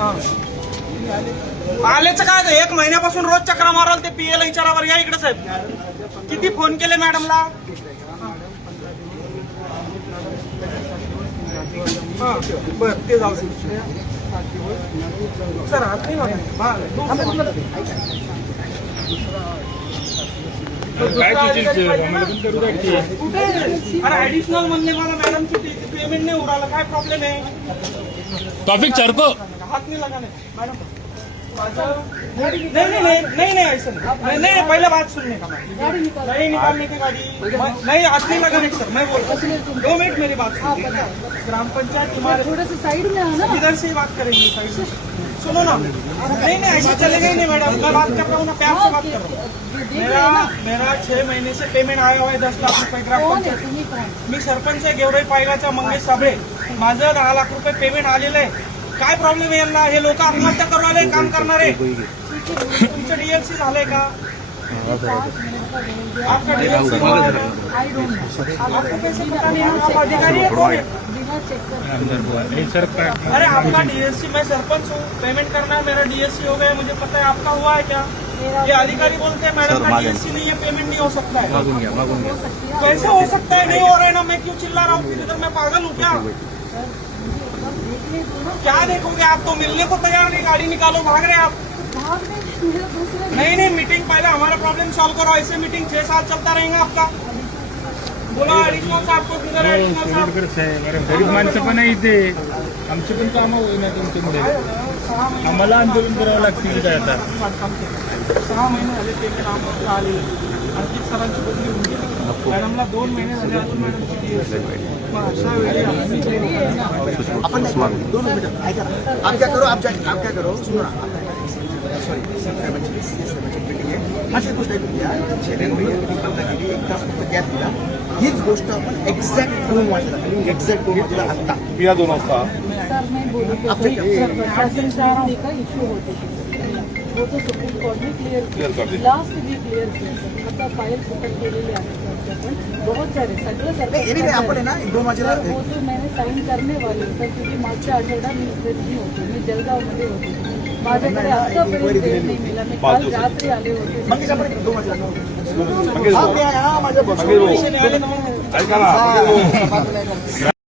आलेचं काय ते 1 महिन्यापासून रोज चक्रा माराल ते पीएला विचारावर. या इकडे साहेब, किती फोन केले मॅडमला. बर ते जाऊ सर. अरे ऍडिशनल म्हणले मला मॅडमची पेमेंट नाही उडाला. काय प्रॉब्लेम आहे. टॉपिक चरको हाथ नहीं लगाने मैडम. नहीं ऐसा नहीं. पहले बात सुनने का. नहीं निकालने की गाड़ी नहीं. हाथ नहीं लगाने सर. मैं बोल 2 मिनट मेरी बात सुनिए. ग्राम पंचायत तुम्हारे थोड़ा सा साइड में आना. इधर से ही बात करेंगे. साइड से सुनो ना. नहीं ऐसा चलेगा ही नहीं मैडम. मैं बात कर रहा हूँ ना, प्यार से बात कर रहा हूँ. मेरा 6 महीने से पेमेंट आया हुआ है 10 लाख रुपये ग्राम पंचायत. मी सरपंच आहे गेवराई पायगाचा मंगेश साबळे. माझं 10 लाख रुपये पेमेंट आलेलं आहे. काय प्रॉब्लेम आहे यांना. हे लोक आत्महत्या करू आले काम करणारे. तुमचं डीएलसी झालंय का. आपका डीएलसी हुआ है का. आपको कैसे पता नहीं. आप अधिकारी है कौन है. अरे आपका डीएससी. मैं सरपंच हूँ. पेमेंट करना है. मेरा डीएससी हो गया. मुझे पता है. आपका हुआ है क्या. ये अधिकारी बोलते हैं मैडम का डीएससी नहीं है, पेमेंट नहीं हो सकता है. कैसे हो सकता है. नहीं हो रहा है ना. मैं क्यों चिल्ला रहा हूँ. इधर मैं पागल हूँ क्या. क्या देखोगे आप. तो मिलने को तैयार नहीं. गाड़ी निकालो. भाग रहे आप. नहीं मीटिंग पहले हमारा प्रॉब्लम सॉल्व करो. ऐसे मीटिंग 6 साल चलता रहेगा आपका. बोला ऍडिशनल साहब को. किधर ऍडिशनल साहब. गरीब माणसं पण आहे इथे. आमची पण कामं होईना तुमच्यामुळे. आम्हाला आंदोलन करावं लागतील काय आता. 6 महिने झाले पेमेंट आम्हाला आले. अर्जित सरांची बदली होऊन गेली. मॅडमला 2 महिने झाले अजून मॅडमची मग अशा वेळी अपन 2 मिनट ऐका ना. आप क्या करो. आप क्या करो. सुनो ना. सॉरी अशी गोष्ट ऐकूया. शेरेन भैया 1 तास फक्त गॅप दिला. हीच गोष्ट आपण एक्झॅक्ट 2 वाजता आत्ता या 2 वाजता सर मैं बोलूँ तो प्रशासन का इश्यू होते वो तो सुप्रीम कोर्ट ने क्लियर लास्ट भी क्लियर किया सर. आता फाईल सुटत केलेली आहे पण बहुत सारे सगळं एनिवे आपण आहे ना 2 वाजेला. वो तो मैंने साइन करने वाले सर क्योंकि मागच्या आठवड्यात मी इथे नाही होते. मी जळगावमध्ये होते. माझ्याकडे आतापर्यंत वेळ नाही मिळाला. मी काल रात्री आले होते. मग 2 वाजेला माझ्या ऐका ना.